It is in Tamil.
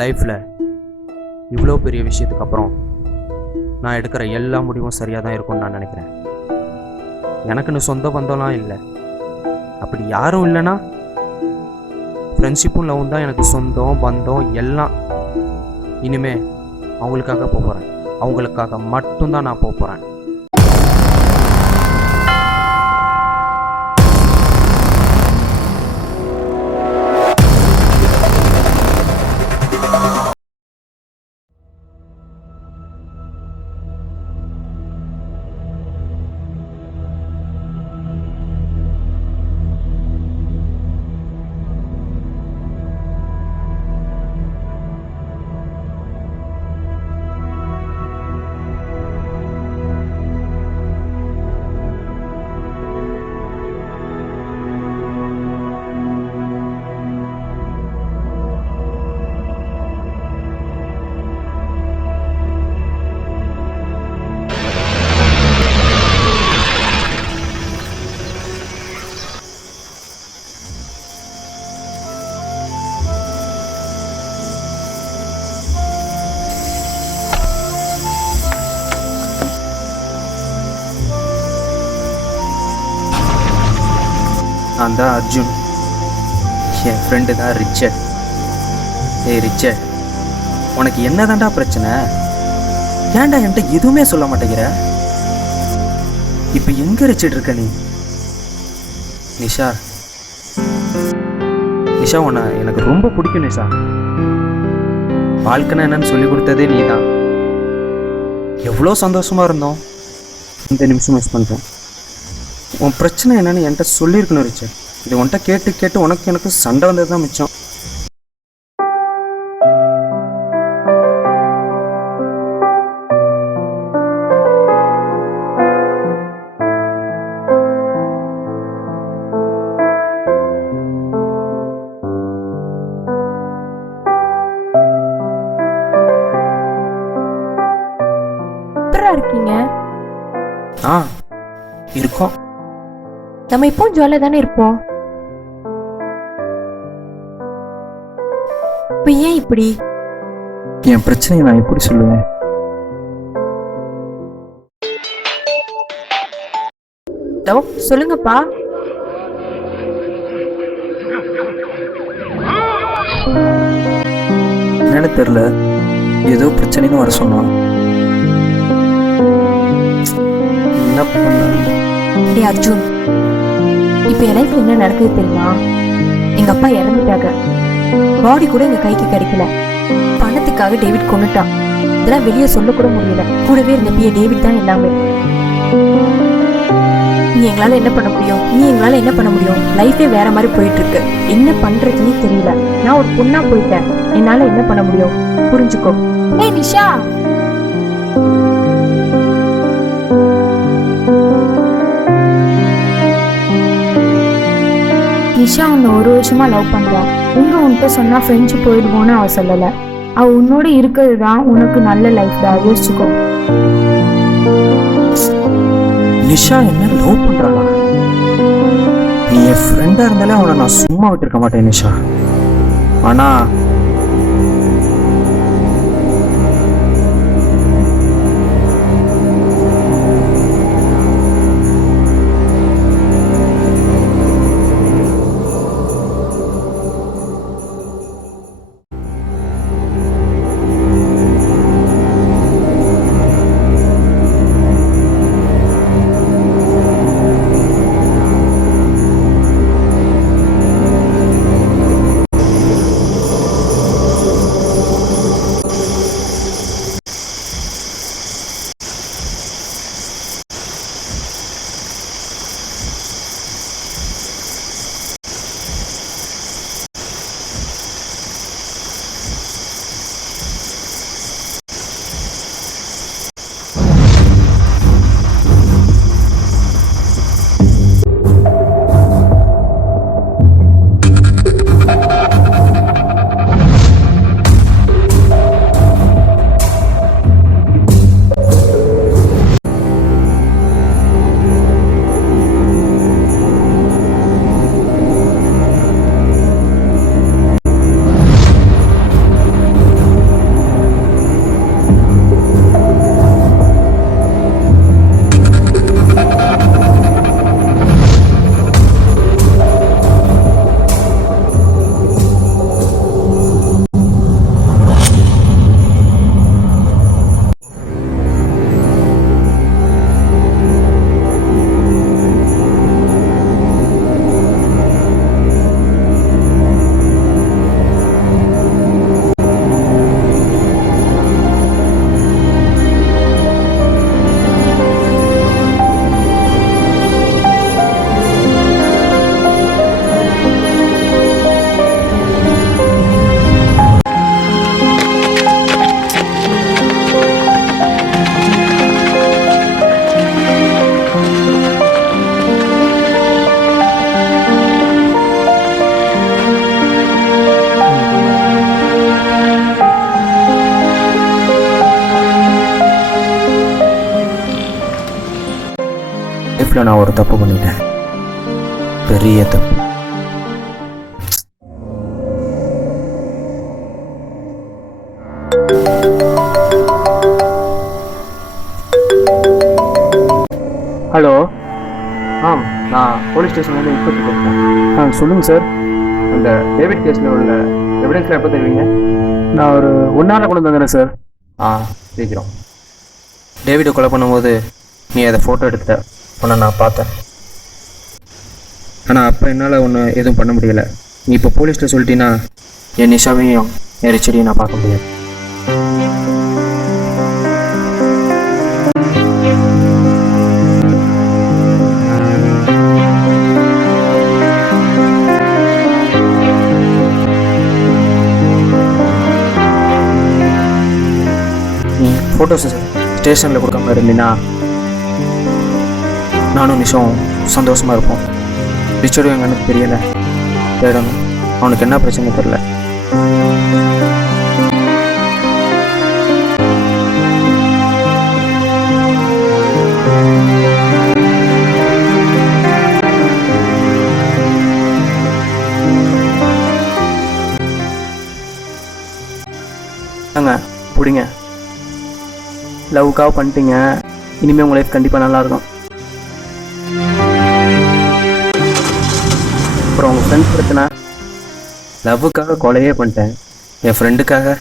லைஃப்பில் இவ்வளோ பெரிய விஷயத்துக்கு அப்புறம் நான் எடுக்கிற எல்லா முடிவும் சரியாக தான் இருக்கும்னு நான் நினைக்கிறேன். எனக்குன்னு சொந்த பந்தம்லாம் இல்லை. அப்படி யாரும் இல்லைன்னா ஃப்ரெண்ட்ஷிப்பும் லவ்வும் தான் எனக்கு சொந்தம் பந்தம் எல்லாம். இனிமே அவங்களுக்காக போகிறேன், அவங்களுக்காக மட்டும்தான் நான் போகிறேன். நான் தான் அர்ஜுன், என் ஃப்ரெண்டு தான் ரிச்சர்ட். ஏய் ரிச்சர்ட், உனக்கு என்னதான்டா பிரச்சனை? ஏன்டா என்கிட்ட எதுவுமே சொல்ல மாட்டேங்கிற? இப்போ எங்கே ரிச்சர்ட் இருக்க நீ? நிஷா, நிஷா உன்னை எனக்கு ரொம்ப பிடிக்கும் நிஷா. வாழ்க்கைன்னா என்னன்னு சொல்லி கொடுத்ததே நீ தான். எவ்வளோ சந்தோஷமாக இருந்தோம், இந்த நிமிஷம் மிஸ் பண்ணுறேன். உன் பிரச்சனை என்னன்னு என்கிட்ட சொல்லியிருக்கணும் ரிச்சர்ட். இது உன்கிட்ட கேட்டு கேட்டு உனக்கு எனக்கு சண்டை வந்தது தான் மிச்சம். இருக்கீங்க? இருக்கோம். நம்ம இப்போ ஜாலியா தானே இருப்போம். இப்ப ஏன் இப்படி? என் பிரச்சனையை நான் எப்படி சொல்லுவேன்? சொல்லுங்கப்பா. என்னன்னு தெரியல, ஏதோ பிரச்சனைன்னு வர சொன்னான். என்ன பண்ண? டேய் அர்ஜுன், இப்ப என் லைஃப்ல என்ன நடக்குது தெரியுமா? எங்க அப்பா இறந்துட்டாங்க. பாடி கூட எங்க கைக்கு கிடைக்கல. பணத்துக்காக டேவிட் கொன்னுட்டான். இதெல்லாம் வெளியே சொல்ல கூட முடியல. கூடவே இருந்த பிஏ டேவிட் தான் எல்லாமே. நீ எங்களால என்ன பண்ண முடியும்? நீ எங்களால என்ன பண்ண முடியும்? லைஃபே வேற மாதிரி போயிட்டு இருக்கு. என்ன பண்றதுன்னே தெரியல. நான் ஒரு பொண்ணா போயிட்டேன். என்னால என்ன பண்ண முடியும்? புரிஞ்சுக்கோ. ஏய் நிஷா, நிஷா உன்னை ஒரு வருஷமா லவ் பண்றா. உன்கிட்ட சொன்னா ஃப்ரெண்ட்ஷிப் போயிடுவோன்னு அவ சொல்லல. அவ உன்னோட இருக்கிறது தான் உனக்கு நல்ல லைஃப் தான். யோசிச்சுக்கோ. நிஷா என்ன லவ் பண்றாளா? நீ என் ஃப்ரெண்டா இருந்தாலே அவளை நான் சும்மா விட்டுருக்க மாட்டேன் நிஷா. ஆனா லைஃப்பில் நான் ஒரு தப்பு பண்ணிட்டேன், பெரிய தப்பு. ஹலோ, நான் போலீஸ் ஸ்டேஷன்லேருந்து இன்ஸ்பெக்டர் பேசுகிறேன். சொல்லுங்கள் சார். அந்த டேவிட் கேஸில் உள்ள எவிடன்ஸில் எப்போ தருவீங்க? நான் ஒரு 1 hour கொண்டு வந்துடுறேன் சார். சீக்கிரம். டேவிடை கொலை பண்ணும்போது நீ அதை ஃபோட்டோ எடுத்துட்ட, உன்னை நான் பார்த்தேன். ஆனால் அப்போ என்னால் ஒன்று எதுவும் பண்ண முடியலை. நீ இப்போ போலீஸ்கிட்ட சொல்லிட்டீங்கன்னா என் நிஷாவையும் என் ரிச்சர்டையும் நான் பார்க்க முடியாது. ஃபோட்டோஸ் ஸ்டேஷனில் கொடுக்காம இருந்தீங்கன்னா நானும் நிஷம் சந்தோஷமாக இருப்போம். ரிச்சர்டும் எங்கள் அண்ணனுக்கு தெரியலை, தேடணும். அவனுக்கு என்ன பிரச்சனை தெரியல. அங்க பிடிங்க. லவ்க்காக பண்ணிட்டீங்க, இனிமேல் உங்கள் லைஃப் கண்டிப்பாக நல்லாயிருக்கும். அப்புறம் உங்கள் ஃப்ரெண்ட்ஸ் பிரச்சனை, லவ்வுக்காக கொலையே பண்ணிட்டேன், என் ஃப்ரெண்டுக்காக